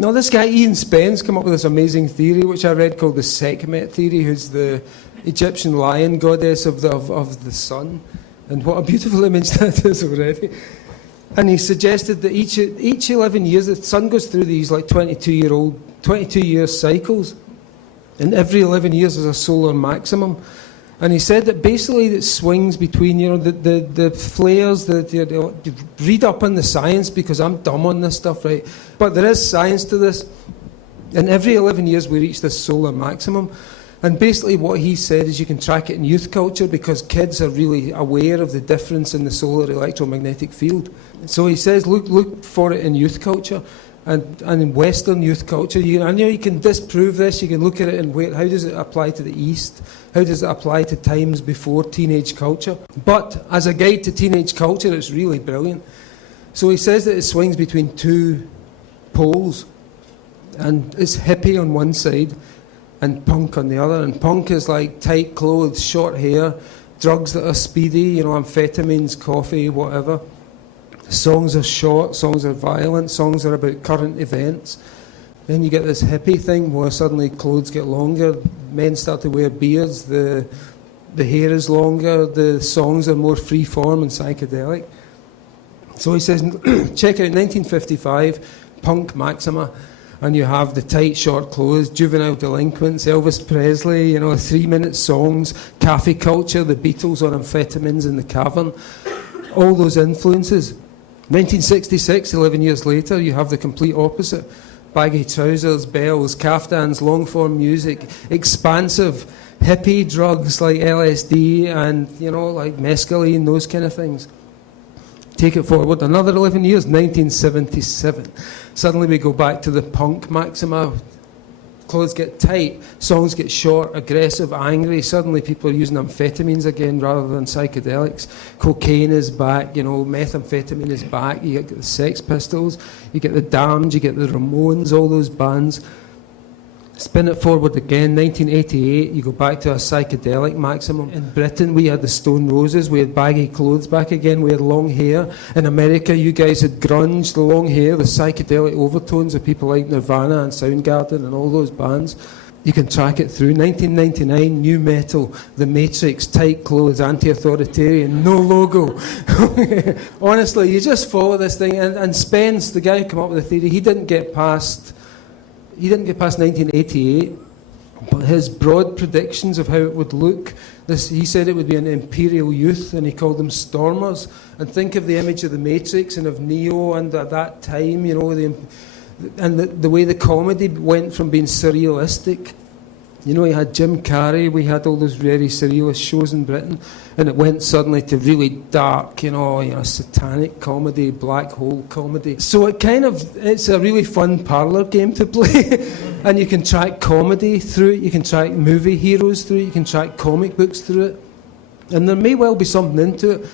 No, this guy Ian Spence come up with this amazing theory, which I read, called the Sekhmet theory, who's the Egyptian lion goddess of the sun. And what a beautiful image that is already. And he suggested that each 11 years, the sun goes through these like 22-year cycles. And every 11 years is a solar maximum. And he said that basically it swings between, the flares, read up on the science, because I'm dumb on this stuff, right? But there is science to this. And every 11 years we reach this solar maximum. And basically what he said is you can track it in youth culture, because kids are really aware of the difference in the solar electromagnetic field. So he says look for it in youth culture. And in Western youth culture, you can disprove this. You can look at it and wait, how does it apply to the East? How does it apply to times before teenage culture? But as a guide to teenage culture, it's really brilliant. So he says that it swings between two poles, and it's hippie on one side and punk on the other. And punk is like tight clothes, short hair, drugs that are speedy, amphetamines, coffee, whatever. Songs are short, songs are violent, songs are about current events. Then you get this hippie thing where suddenly clothes get longer, men start to wear beards, the hair is longer, the songs are more free form and psychedelic. So he says, check out 1955, punk maxima, and you have the tight short clothes, juvenile delinquents, Elvis Presley, 3-minute songs, cafe culture, the Beatles on amphetamines in the cavern, all those influences. 1966, 11 years later, you have the complete opposite. Baggy trousers, bells, caftans, long-form music, expansive hippie drugs like LSD and, like mescaline, those kind of things. Take it forward another 11 years, 1977. Suddenly we go back to the punk maxima. Clothes get tight, songs get short, aggressive, angry. Suddenly people are using amphetamines again rather than psychedelics. Cocaine is back, methamphetamine is back. You get the Sex Pistols, you get the Damned, you get the Ramones, all those bands. Spin it forward again, 1988, you go back to a psychedelic maximum. In Britain, we had the Stone Roses, we had baggy clothes back again, we had long hair. In America, you guys had grunge, the long hair, the psychedelic overtones of people like Nirvana and Soundgarden and all those bands. You can track it through. 1999, new metal, The Matrix, tight clothes, anti-authoritarian, no logo. Honestly, you just follow this thing. And Spence, the guy who came up with the theory, he didn't get past 1988, but his broad predictions of how it would look, he said it would be an imperial youth, and he called them stormers. And think of the image of the Matrix and of Neo, and at that time, the way the comedy went from being surrealistic. You had Jim Carrey, we had all those very surrealist shows in Britain, and it went suddenly to really dark, satanic comedy, black hole comedy. So it's a really fun parlour game to play. And you can track comedy through it, you can track movie heroes through it, you can track comic books through it. And there may well be something into it.